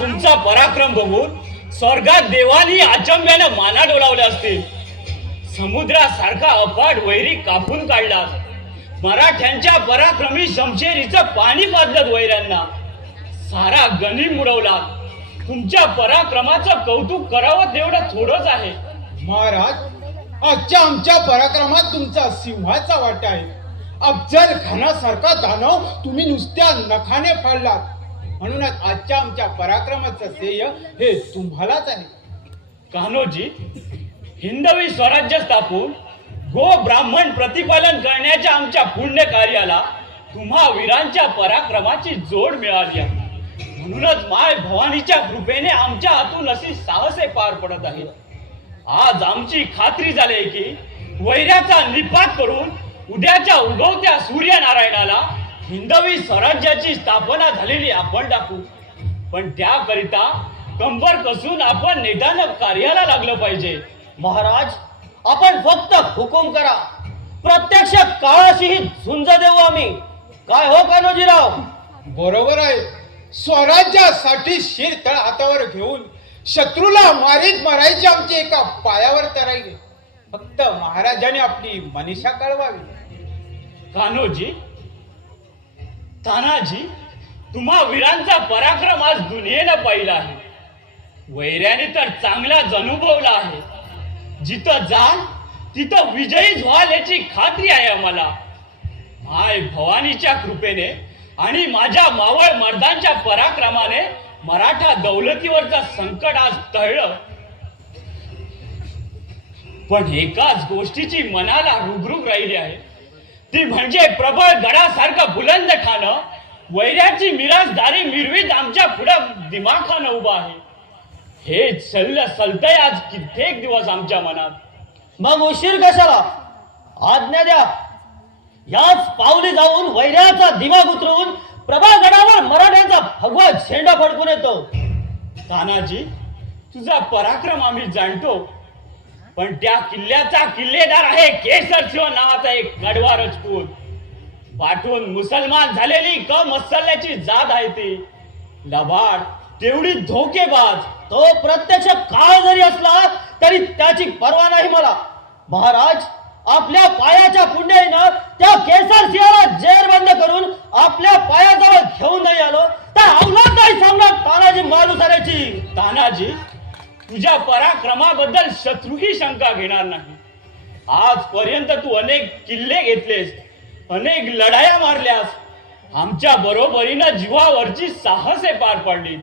तुमचा पराक्रम बघून स्वर्गात देवानी अचंब्यानं माना डोलावल्या असतील. समुद्रासारखा अफाट वैरी कापून काढला. मराठ्यांच्या पराक्रमी शमशेरीचं पाणी पाजलं वैऱ्यांना. सारा गनिम उडवला. तुमच्या पराक्रमाचं कौतुक करावं तेवढं थोडंच आहे. महाराज, आजच्या आमच्या पराक्रमात तुमचा सिंहाचा वाटा आहे. अफजल खानासारखा दानव तुम्ही नुसत्या नखाने फाडलात. म्हणूनच आजच्या आमच्या पराक्रमाचं श्रेय हे तुम्हालाच आहे. कान्होजी, हिंदवी स्वराज्य स्थापून गो ब्राह्मण प्रतिपालन करण्याच्या आमच्या पुण्य कार्याला तुम्हा वीरांच्या पराक्रमाची जोड मिळाली आहे. म्हणूनच माय भवानीच्या कृपेने आमच्या हातून अशी साहसे पार पडत आहेत. आज आमची खात्री झाली की वैऱ्याचा निपात करून उद्याच्या उगवत्या सूर्यनारायणाला हिंदवी स्वराज्याची स्थापना झालेली आपण दाखवू. पण त्याकरिता कंबर कसून आपण नेटानं कार्याला लागलं पाहिजे. महाराज, आपण फक्त हुकूम करा. प्रत्यक्ष काळाशीही झुंज देऊ आम्ही. काय हो कान्होजीराव? बरोबर आहे. स्वराज्यासाठी शिर तळ हातावर घेऊन शत्रूला मारीत मारायची आमची एका पायावर तराई. फक्त महाराजांनी आपली मनीषा कळवावी. कान्होजी, तानाजी, तुम्हा वीरांचा पराक्रम आज दुनियेनं पाहिला आहे. वैऱ्याने तर चांगलाच अनुभवला आहे. जिथं जाल तिथं विजयीच व्हाल याची खात्री आहे आम्हाला. माय भवानीच्या कृपेने आणि माझ्या मावळ मर्दांच्या पराक्रमाने मराठा दौलतीवरचा संकट आज टळलं. पण एकाच गोष्टीची मनाला रुगरुग राहिली आहे. ती म्हणजे प्रबळ गडासारखं बुलंद ठाणं वैऱ्याची मिराजदारी मिरवीत आमच्या पुढं दिमाखानं उभं आहे. हे सलतय आज कित्येक दिवस आमच्या मनात. मग उशीर कशाला? आज्ञा द्या. याच पावली जाऊन वैऱ्याचा दिमाग उतरवून प्रभागडावर मराठ्यांचा भगवा झेंडा फडकून येतो. तानाजी, तुझा पराक्रम आम्ही जाणतो. पण त्या किल्ल्याचा किल्लेदार आहे केसर सिंह नावाचा एक कडवा राजपूत. पाठवून मुसलमान झालेली मत्सल्याची जात आहे ती. लबाड, तेवढी धोकेबाज. तो प्रत्यक्ष काळ जरी असला तरी त्याची पर्वा नाही मला. महाराज, आपल्या पायाच्या पुण्याईनं त्या केसर सिंहाला जेरबंद करून आपल्या पायाजवळ घेऊन नाही आलो तर अवलाद नाही सांगणार तानाजी मालुसऱ्याची. तानाजी, तुझ्या पराक्रमाबद्दल शत्रूही शंका घेणार नाही. आजपर्यंत तू अनेक किल्ले घेतलेस, अनेक लढाया मारल्यास. आमच्या बरोबरीनं जीवावरची साहसे पार पडली.